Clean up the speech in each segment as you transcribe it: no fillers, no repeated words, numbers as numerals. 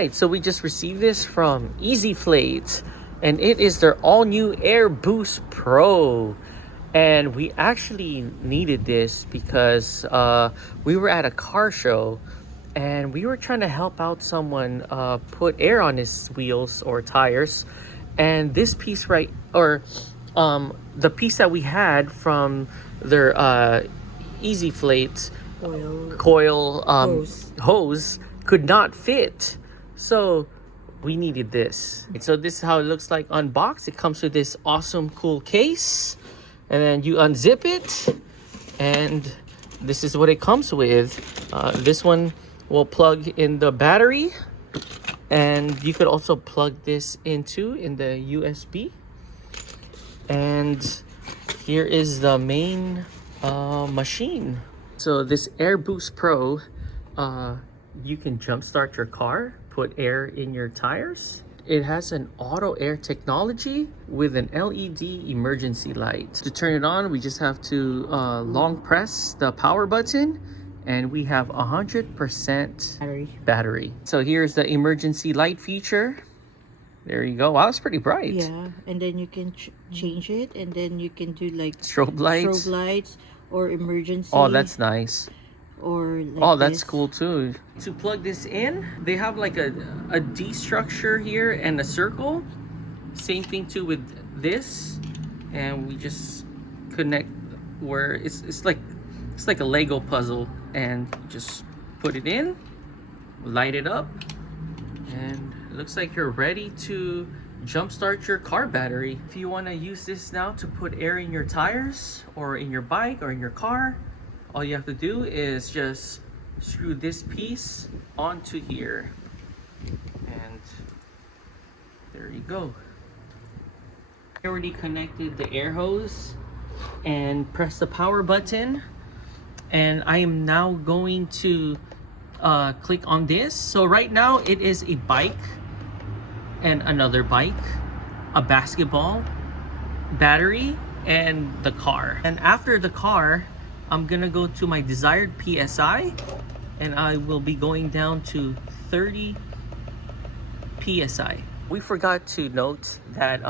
Right, so we just received this from ezflate, and it is their all-new Air Boost Pro. And we actually needed this because we were at a car show and we were trying to help out someone put air on his wheels or tires. And this piece the piece that we had from their ezflate coil hose could not fit. So we needed this. So this is how it looks like unboxed. It comes with this awesome cool case. And then you unzip it. And this is what it comes with. This one will plug in the battery. And you could also plug this in the USB. And here is the main machine. So this Air Boost Pro, you can jumpstart your car, put air in your tires. It has an auto air technology with an LED emergency light. To turn it on, we just have to long press the power button, and we have 100% battery. So here's the emergency light feature. There you go. Wow, that's pretty bright. Yeah, and then you can change it, and then you can do like strobe lights or emergency. Oh, that's nice. Or like that's cool too. To plug this in, they have like a D structure here and a circle. Same thing too with this, and we just connect where it's like a Lego puzzle, and just put it in, light it up, and it looks like you're ready to jumpstart your car battery. If you want to use this now to put air in your tires or in your bike or in your car, all you have to do is just screw this piece onto here, and there you go. I already connected the air hose and press the power button, and I am now going to click on this. So right now it is a bike and another bike, a basketball, battery, and the car. And after the car, I'm gonna go to my desired PSI, and I will be going down to 30 PSI. We forgot to note that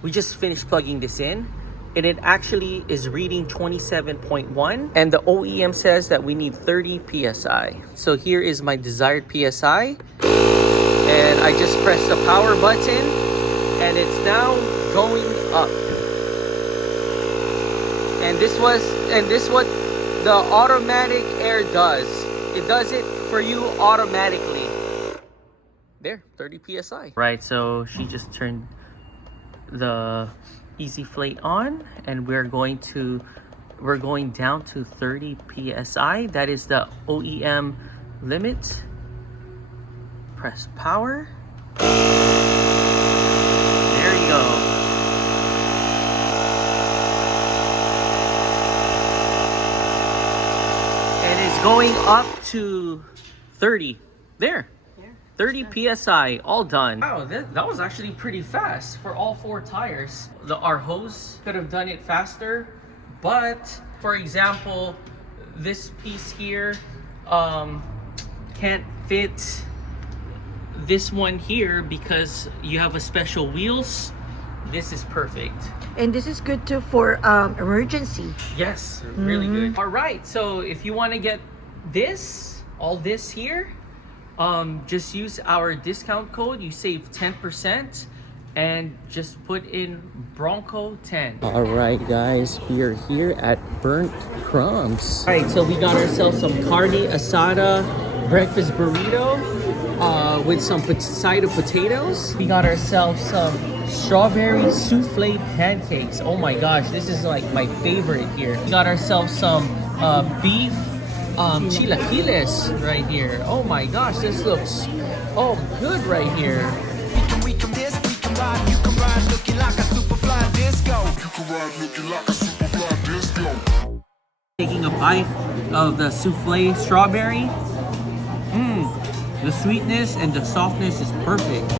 we just finished plugging this in, and it actually is reading 27.1, and the OEM says that we need 30 PSI. So here is my desired PSI, and I just pressed the power button, and it's now going up. And this what the automatic air does. It does it for you automatically. There, 30 PSI. Right, so she just turned the ezflate on, and we're going down to 30 PSI. That is the OEM limit. Press power. There you go. Going up to 30. There. 30 PSI, all done. Wow, that was actually pretty fast for all 4 tires. Our hose could have done it faster, but for example, this piece here can't fit this one here because you have a special wheels. This is perfect. And this is good too for emergency. Yes, really good. All right, so if you want to get all this here, just use our discount code. You save 10%, and just put in Bronco 10. All right, guys, we are here at Burnt Crumbs. All right, so we got ourselves some carne asada breakfast burrito with some side of potatoes. We got ourselves some strawberry souffle pancakes. Oh my gosh, this is like my favorite here. We got ourselves some beef chilaquiles right here. Oh my gosh, this looks good right here. We can ride, you can ride looking like a super fly disco. You can ride looking like a super fly disco. Taking a bite of the souffle strawberry. The sweetness and the softness is perfect.